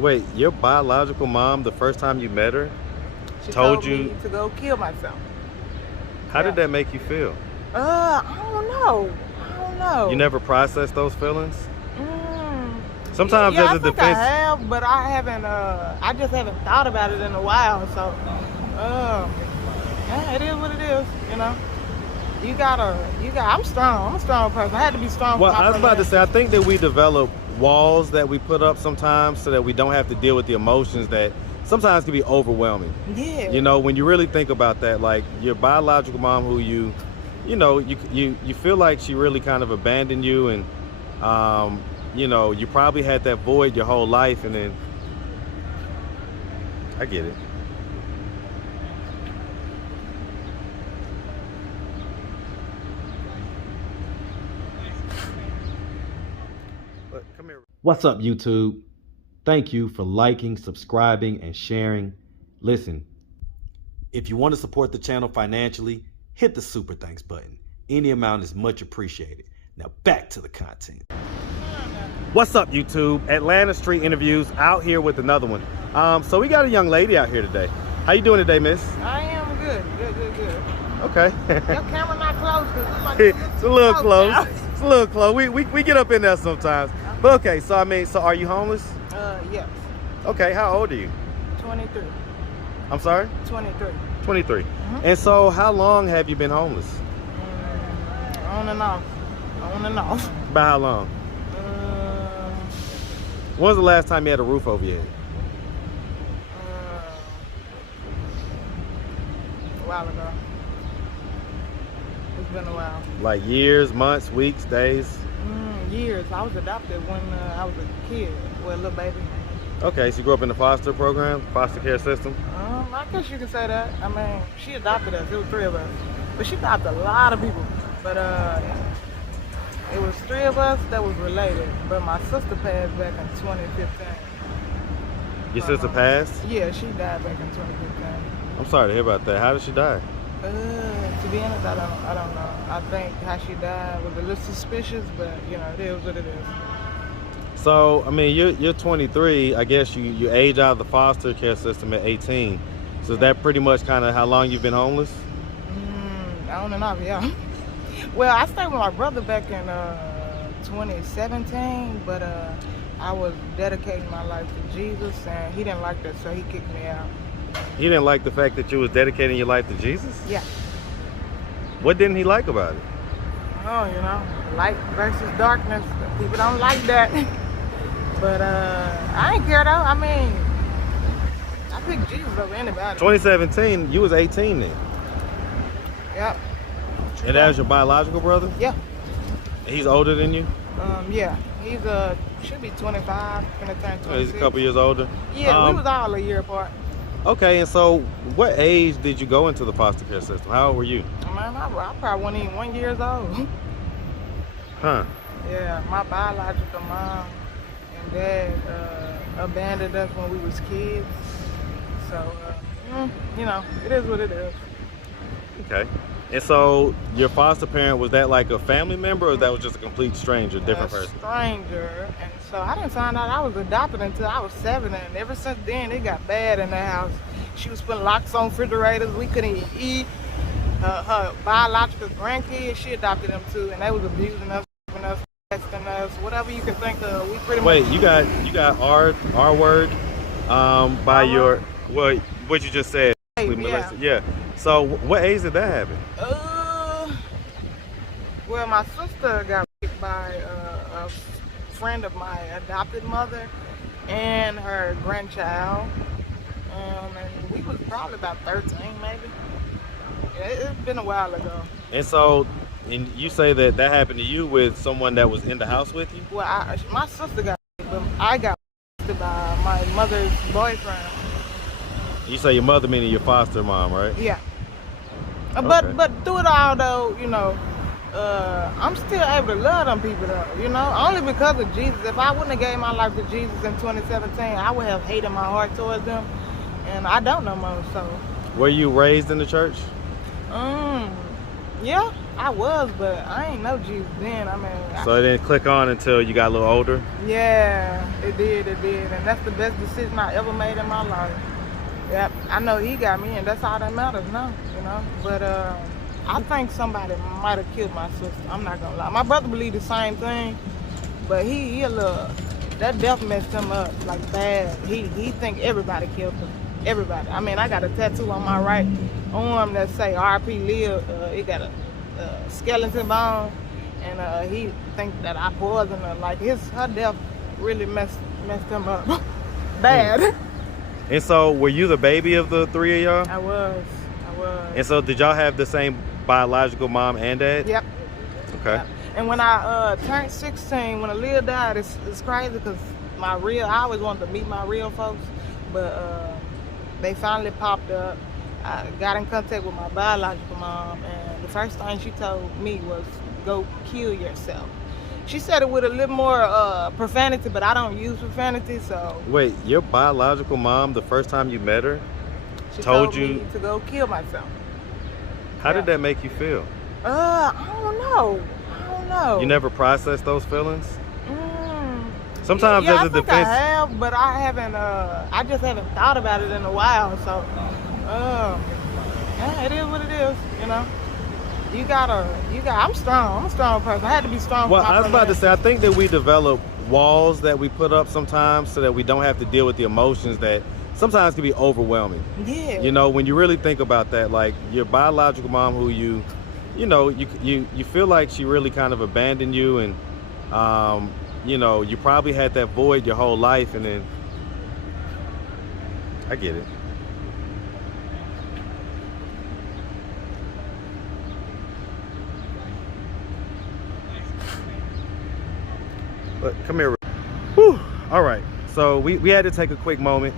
Wait, your biological mom, the first time you met her, She told told you? me to go kill myself. How did Yeah. that make you feel? I don't know. I don't know. You never processed those feelings? Mm, Sometimes yeah, as I a think I defense. have, but I haven't. I just haven't thought about it in a while. So, yeah, it is what it is. You know, I'm strong. I'm a strong person. I had to be strong Well, for my I was about to brother. say, I think that we develop walls that we put up sometimes so that we don't have to deal with the emotions that sometimes can be overwhelming. Yeah. You know, when you really think about that, like your biological mom, who you feel like she really kind of abandoned you, and you probably had that void your whole life, and then I get it. But come here. What's up, YouTube? Thank you for liking, subscribing, and sharing. Listen, if you want to support the channel financially, hit the super thanks button. Any amount is much appreciated. Now back to the content. What's up, YouTube? Atlanta Street Interviews out here with another one. So we got a young lady out here today. How you doing today, miss? I am good. Good. Okay. Your camera not close because like It's a little close. now. It's a little close. We get up in there sometimes. But okay, so are you homeless? Yes. Okay, how old are you? 23. I'm sorry? 23. 23. And so how long have you been homeless? On and off. On and off. About how long? When was the last time you had a roof over your head? A while ago. It's been a while. Like years, months, weeks, days? Years. I was adopted when I was a kid. Well, a little baby. Okay, so you grew up in the foster program, foster care system? I guess you could say that. I mean, she adopted us. It was 3 of us. But she adopted a lot of people. But it was 3 of us that was related. But my sister passed back in 2015. Your sister passed? Yeah, she died back in 2015. I'm sorry to hear about that. How did she die? To be honest, I don't know. I think how she died was a little suspicious, but you know, it is what it is. So, I mean, you're 23. I guess you age out of the foster care system at 18. So is that pretty much kind of how long you've been homeless? On and off, yeah. Well, I stayed with my brother back in 2017, but I was dedicating my life to Jesus, and he didn't like that, so he kicked me out. He didn't like the fact that you was dedicating your life to Jesus? Yeah. What didn't he like about it? Oh, you know, light versus darkness. People don't like that. But I ain't care though. I mean, I picked Jesus over anybody. 2017, you was 18 then? Yep. And that was your biological brother? Yeah. He's older than you? Yeah. He's should be 25, gonna turn 26. Oh, he's a couple years older? Yeah, we was all a year apart. Okay, and so what age did you go into the foster care system? How old were you? Man, I probably wasn't even 1 year old. Huh. Yeah, my biological mom and dad abandoned us when we was kids. So, you know, it is what it is. Okay. And so your foster parent, was that like a family member, or that was just a complete stranger, different person? Stranger. And so I didn't find out I was adopted until I was 7, and ever since then it got bad in the house. She was putting locks on refrigerators. We couldn't even eat. Her biological grandkids, she adopted them too, and they was abusing us, texting us, whatever you can think of. We pretty Wait, much. you got R word by your what you just said? Yeah. Yeah. So what age did that happen? Well, my sister got raped by a friend of my adopted mother and her grandchild, and we was probably about 13 maybe. Yeah, it's been a while ago. And so, and you say that happened to you with someone that was in the house with you? Well, my sister got raped, but I got raped by my mother's boyfriend. You say your mother, meaning your foster mom, right? Yeah. Okay. But through it all though, you know, I'm still able to love them people though, you know, only because of Jesus. If I wouldn't have gave my life to Jesus in 2017, I would have hated my heart towards them, and I don't no more. So. Were you raised in the church? Yeah. I was, but I ain't know Jesus then. I mean, So it didn't click on until you got a little older? yeah, it did, and that's the best decision I ever made in my life. Yep, I know he got me, and that's all that matters now, you know. But I think somebody might have killed my sister. I'm not gonna lie. My brother believed the same thing, but he a little, that death messed him up like bad. He think everybody killed him. Everybody. I mean, I got a tattoo on my right arm that say R.P. Live. It got a skeleton bone, and he think that I poisoned her. Like her death really messed him up bad. And so, were you the baby of the three of y'all? I was. And so, did y'all have the same biological mom and dad? Yep. Okay. Yep. And when I turned 16, when Aaliyah died, it's crazy because I always wanted to meet my real folks, but they finally popped up. I got in contact with my biological mom, and the first thing she told me was, go kill yourself. She said it with a little more profanity, but I don't use profanity, so. Wait, your biological mom, the first time you met her, she told me you to go kill myself. How did that make you feel? I don't know. You never processed those feelings? Sometimes yeah, as a defense. I have, but I haven't. I just haven't thought about it in a while. So, yeah, it is what it is. You know. I'm strong. I'm a strong person. I had to be strong. Well, I was about to say, I think that we develop walls that we put up sometimes so that we don't have to deal with the emotions that sometimes can be overwhelming. Yeah. You know, when you really think about that, like your biological mom, who you feel like she really kind of abandoned you, and you know, you probably had that void your whole life, and then I get it. But come here. Whew. All right, so we had to take a quick moment.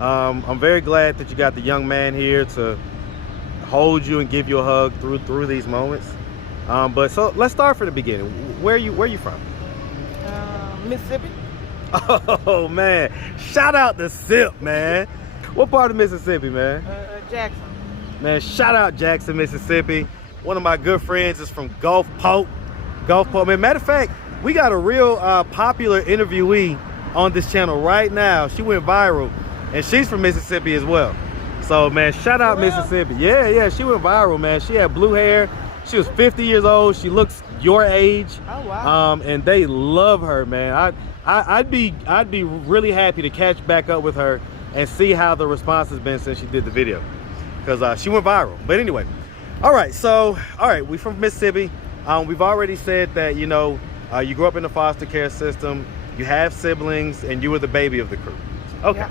I'm very glad that you got the young man here to hold you and give you a hug through these moments. But so let's start from the beginning. Where you from? Mississippi. Oh man, shout out to Sip, man. What part of Mississippi, man? Jackson. Man, shout out Jackson, Mississippi. One of my good friends is from Gulfport. Man, matter of fact, we got a real popular interviewee on this channel right now. She went viral, and she's from Mississippi as well. So man, shout out Mississippi. Yeah, she went viral, man. She had blue hair. She was 50 years old. She looks your age. Oh wow. And they love her, man. I'd be really happy to catch back up with her and see how the response has been since she did the video, because she went viral. But anyway, all right, we from Mississippi. We've already said that, you know, you grew up in the foster care system, you have siblings, and you were the baby of the crew. Okay.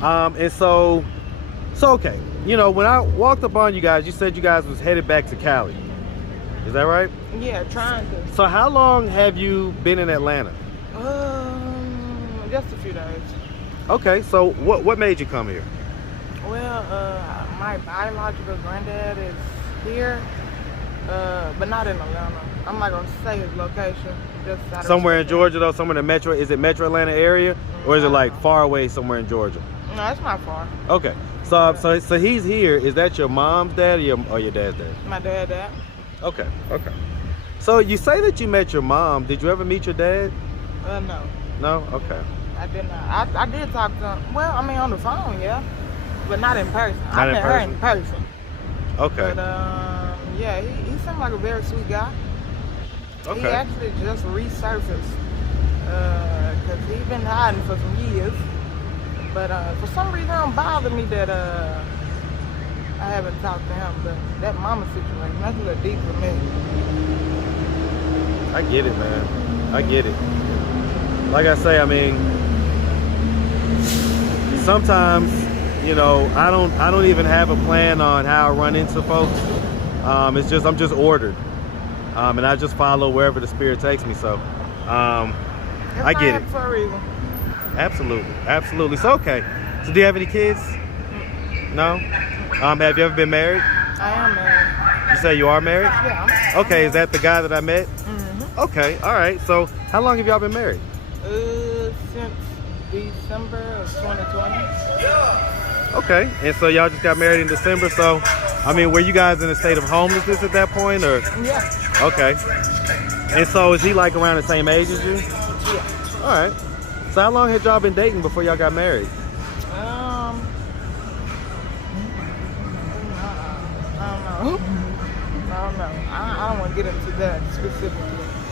Yeah. And so okay, you know, when I walked up on you guys, you said you guys was headed back to Cali. Is that right? Yeah, trying to. So how long have you been in Atlanta? Just a few days. Okay, so what made you come here? Well, my biological granddad is here, but not in Atlanta. I'm not gonna say his location. Just somewhere in Georgia, though. Somewhere in the metro. Is it Metro Atlanta area, or is it like far away somewhere in Georgia? No, it's not far. Okay, so he's here. Is that your mom's dad or your dad's dad? My dad. Okay. So you say that you met your mom. Did you ever meet your dad? No. No? Okay. I did not. I did talk to him. Well, I mean on the phone, yeah, but not in person. Not I met her in person. Okay. But yeah, he seemed like a very sweet guy. Okay. He actually just resurfaced because he's been hiding for some years. But for some reason, it don't bother me that I haven't talked to him. But that mama situation, that's a little deep for me. I get it, man. I get it. Like I say, I mean, sometimes, you know, I don't even have a plan on how I run into folks. I'm just ordered, and I just follow wherever the spirit takes me. So, I get it. For a reason. Absolutely. So, okay. So, do you have any kids? No. Have you ever been married? I am married. You say you are married? Yeah. Okay. Is that the guy that I met? Mm-hmm. Okay. All right. So, how long have y'all been married? Since December of 2020. Okay, and so y'all just got married in December, so I mean, were you guys in a state of homelessness at that point, or? Yeah. Okay. And so is he like around the same age as you? Yeah. All right. So how long had y'all been dating before y'all got married? I don't know. I don't want to get into that specifically.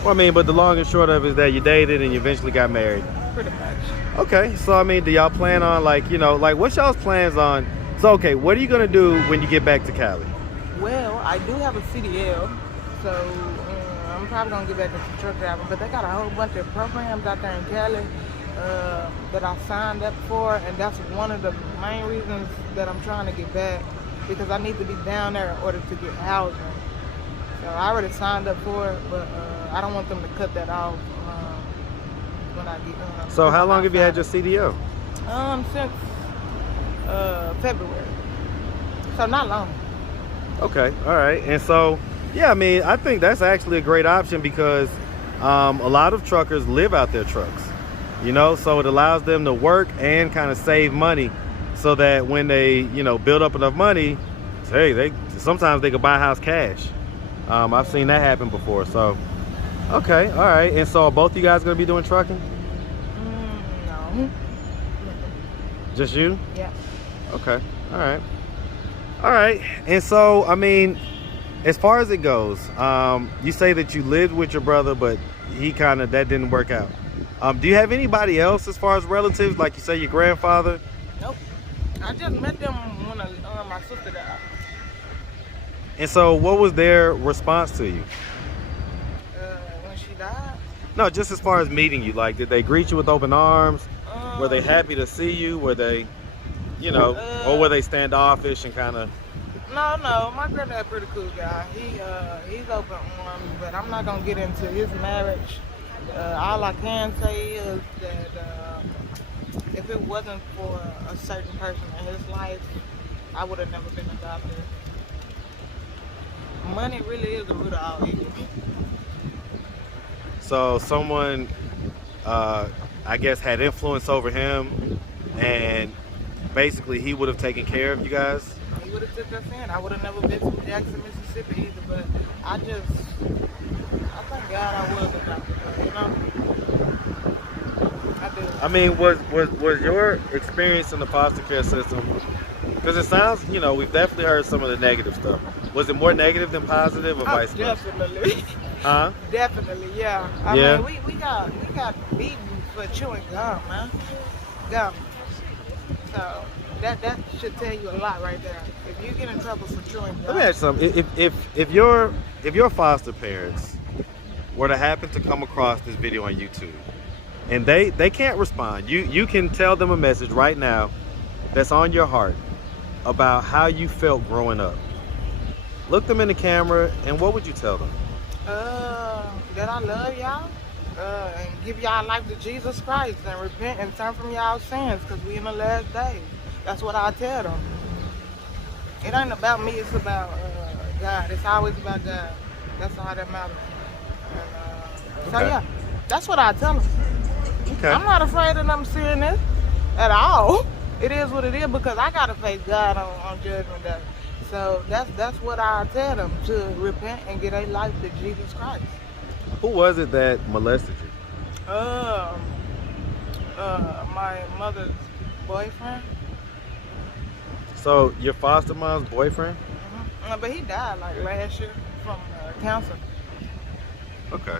Well, I mean, but the long and short of it is that you dated and you eventually got married. Pretty much. Okay. So, I mean, do y'all plan on, like, you know, like, what's y'all's plans on? So, okay, what are you going to do when you get back to Cali? Well, I do have a CDL, so I'm probably going to get back into truck driving, but they got a whole bunch of programs out there in Cali that I signed up for, and that's one of the main reasons that I'm trying to get back, because I need to be down there in order to get housing. So I already signed up for it, but I don't want them to cut that off when I get So how long have you had your CDL? Since February. So not long. Okay, all right. And so, yeah, I mean, I think that's actually a great option because a lot of truckers live out their trucks, you know, so it allows them to work and kind of save money so that when they, you know, build up enough money, hey, sometimes they could buy a house cash. I've seen that happen before. So, okay, all right. And so are both you guys going to be doing trucking? No. Just you? Yeah. Okay, all right. All right, and so, I mean, as far as it goes, you say that you lived with your brother, but that didn't work out. Do you have anybody else as far as relatives, like you say your grandfather? Nope. I just met them when my sister died. And so what was their response to you? When she died? No, just as far as meeting you, like, did they greet you with open arms? Were they happy to see you? Were they, you know, or were they standoffish and kind of? No, my granddad's a pretty cool guy. He's open armed, but I'm not gonna get into his marriage. All I can say is that if it wasn't for a certain person in his life, I would have never been adopted. Money really is the root of all evil. So someone, I guess, had influence over him, and basically he would have taken care of you guys? He would have took us in. I would have never been to Jackson, Mississippi either, but I thank God I was adopted, you know? I do. I mean, was your experience in the foster care system, because it sounds, you know, we've definitely heard some of the negative stuff. Was it more negative than positive, or vice versa? Definitely. Huh? Definitely, yeah. I mean, we got beaten for chewing gum, man. Gum. So that should tell you a lot right there. If you get in trouble for chewing gum. Let me ask you something. If your foster parents were to happen to come across this video on YouTube, and they can't respond, you can tell them a message right now that's on your heart about how you felt growing up. Look them in the camera, and what would you tell them? That I love y'all, and give y'all life to Jesus Christ, and repent and turn from y'all sins, because we in the last days. That's what I tell them. It ain't about me, it's about God. It's always about God. That's all that matters. And, so yeah, that's what I tell them. Okay. I'm not afraid of them seeing this at all. It is what it is, because I gotta face God on Judgment Day. So that's what I tell them, to repent and get a life to Jesus Christ. Who was it that molested you? My mother's boyfriend. So your foster mom's boyfriend? Mm-hmm. But he died like last year from cancer. Okay.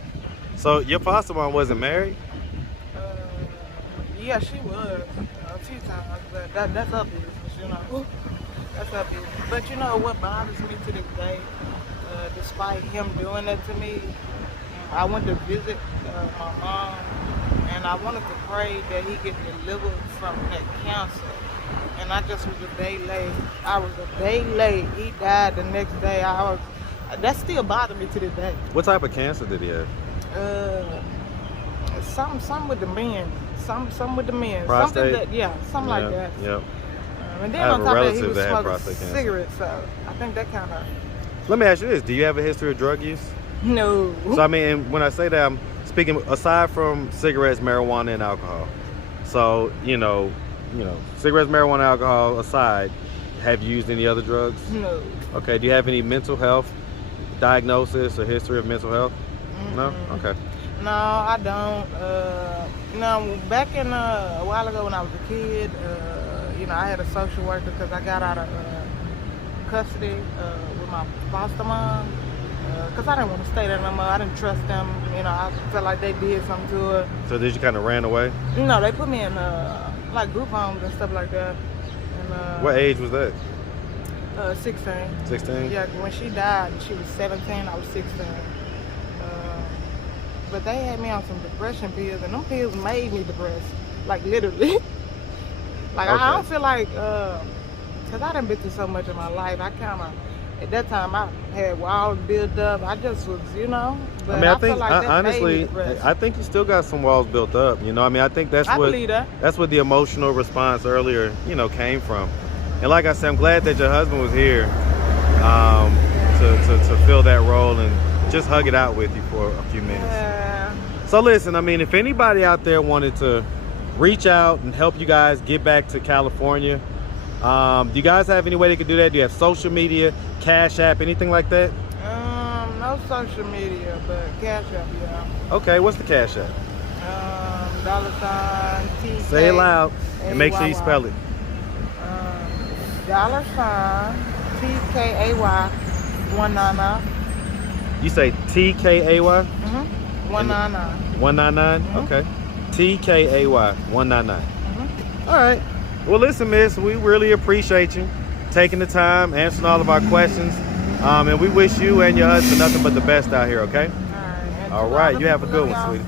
So your foster mom wasn't married? Yeah, she was a few times, but that's her business, you know. That's her business. But you know what bothers me to this day, despite him doing that to me, I went to visit my mom, and I wanted to pray that he get delivered from that cancer. And I just was a day late. I was a day late. He died the next day. That still bothers me to this day. What type of cancer did he have? Some with the men. Some with the men. Prostate? Something like that. Yep. And then I have on a top of that, he relative was that had smoking prostate cancer. cigarettes, so I think that kind of... Let me ask you this. Do you have a history of drug use? No. So, I mean, when I say that, I'm speaking aside from cigarettes, marijuana, and alcohol. So, you know, cigarettes, marijuana, alcohol aside, Have you used any other drugs? No. Okay. Do you have any mental health diagnosis or history of mental health? No? Okay. No, I don't. Back in a while ago when I was a kid, I had a social worker because I got out of custody with my foster mom. Because I didn't want to stay there no more. I didn't trust them. I felt like they did something to her. So did you kind of ran away? No, they put me in like group homes and stuff like that. And, what age was that? 16. 16? Yeah, when she died, she was 17, I was 16. But they had me on some depression pills, and them pills made me depressed. Like, literally. Like, okay. I don't feel like, because I done been through so much in my life, I kind of, at that time, I had walls built up. I just was, but I think, like honestly, I think you still got some walls built up, I think that's that's what the emotional response earlier, came from. And like I said, I'm glad that your husband was here to fill that role and just hug it out with you for a few minutes. Yeah. So listen, if anybody out there wanted to reach out and help you guys get back to California, do you guys have any way they could do that? Do you have social media, Cash App, anything like that? No social media, but Cash App, yeah. Okay, what's the Cash App? $TK. Say it loud and make sure you spell it. $TKAY 199. You say TKAY? 199. 199? Okay. TKAY 199. All right. Well, listen, miss, we really appreciate you taking the time, answering all of our questions. And we wish you and your husband nothing but the best out here, okay? All right. You have a good one, sweetie.